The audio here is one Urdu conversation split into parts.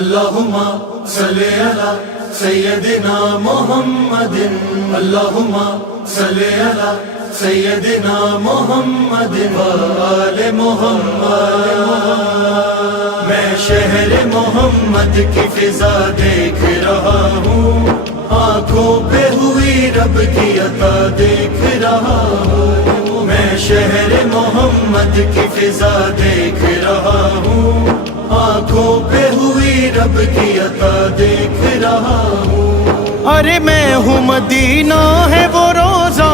اللہم صلی علی سیدنا محمد، اللہم صلی علی سیدنا محمد وآل محمد۔ میں شہر محمد کی فضا دیکھ رہا ہوں، آنکھوں پہ ہوئی رب کی عطا دیکھ رہا ہوں۔ میں شہر محمد کی فضا دیکھ رہا ہوں، آنکھوں پہ ہوئی رب کی عطا دیکھ رہا ہوں۔ ارے میں ہوں مدینہ ہے وہ روضہ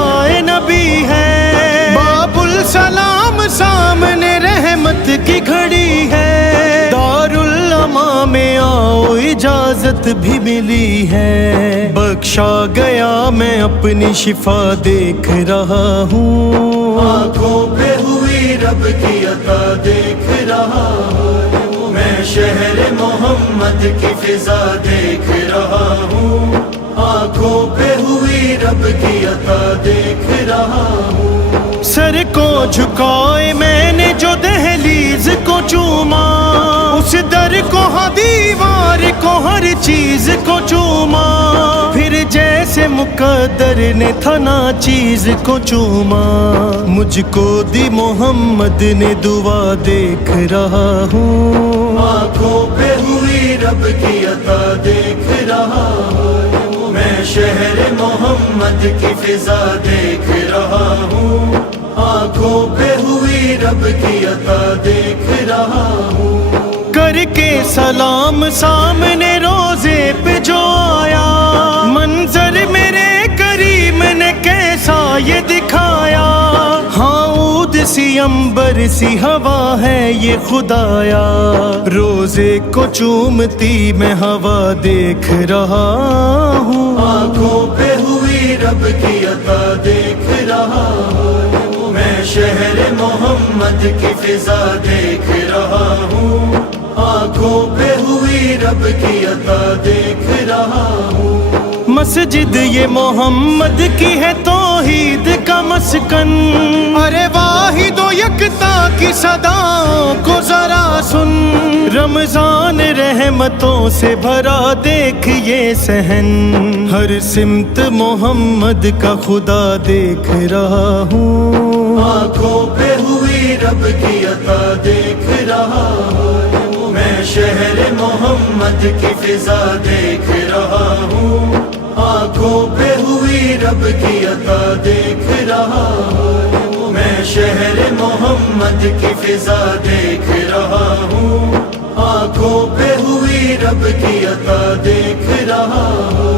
نبی ہے، باب السلام سامنے رحمت کی گھڑی ہے، دارالعلماء میں آؤ اجازت بھی ملی ہے، بخشا گیا میں اپنی شفا دیکھ رہا ہوں، آنکھوں پہ ہوئی رب کی عطا دیکھ رہا ہوں۔ میں شہر محمد کی فضا دیکھ رہا ہوں، آنکھوں پہ ہوئی رب کی عطا دیکھ رہا ہوں۔ سر کو جھکائے میں نے جو دہلیز کو چوما، اس در کو ہر دیوار کو ہر چیز کو چوما، پھر جیسے مقدر نے تھنا چیز کو چوما، مجھ کو دی محمد نے دعا دیکھ رہا ہوں، آنکھوں پہ ہوئی رب کی عطا دیکھ رہا ہوں۔ میں شہر محمد کی فضا دیکھ رہا ہوں، آنکھوں پہ ہوئی رب کی عطا دیکھ رہا ہوں۔ کر کے سلام سامنے روزے پہ جو آیا، منظر میرے کریم نے کیسا یہ دکھایا، ہاں عود سی عنبر سی ہوا ہے یہ خدایا، روزے کو چومتی میں ہوا دیکھ رہا ہوں، آنکھوں پہ ہوئی رب کی عطا دیکھ رہا ہوں۔ میں شہر محمد کی فضا دیکھ رہا ہوں، آنکھوں پہ ہوئی رب کی عطا دیکھ رہا ہوں۔ مسجد یہ محمد کی ہے توحید کا مسکن، ارے واحد و یکتا کی صداؤں کو ذرا سن، رمضان رحمتوں سے بھرا دیکھ یہ صحن، ہر سمت محمد کا خدا دیکھ رہا ہوں، آنکھوں پہ ہوئی رب کی عطا دیکھ رہا ہوں۔ میں شہر محمد کی فضا دیکھ رہا ہوں، آنکھوں پہ ہوئی رب کی عطا دیکھ رہا ہوں۔ میں شہر محمد کی فضا دیکھ رہا ہوں، آنکھوں پہ ہوئی رب کی عطا دیکھ رہا ہوں۔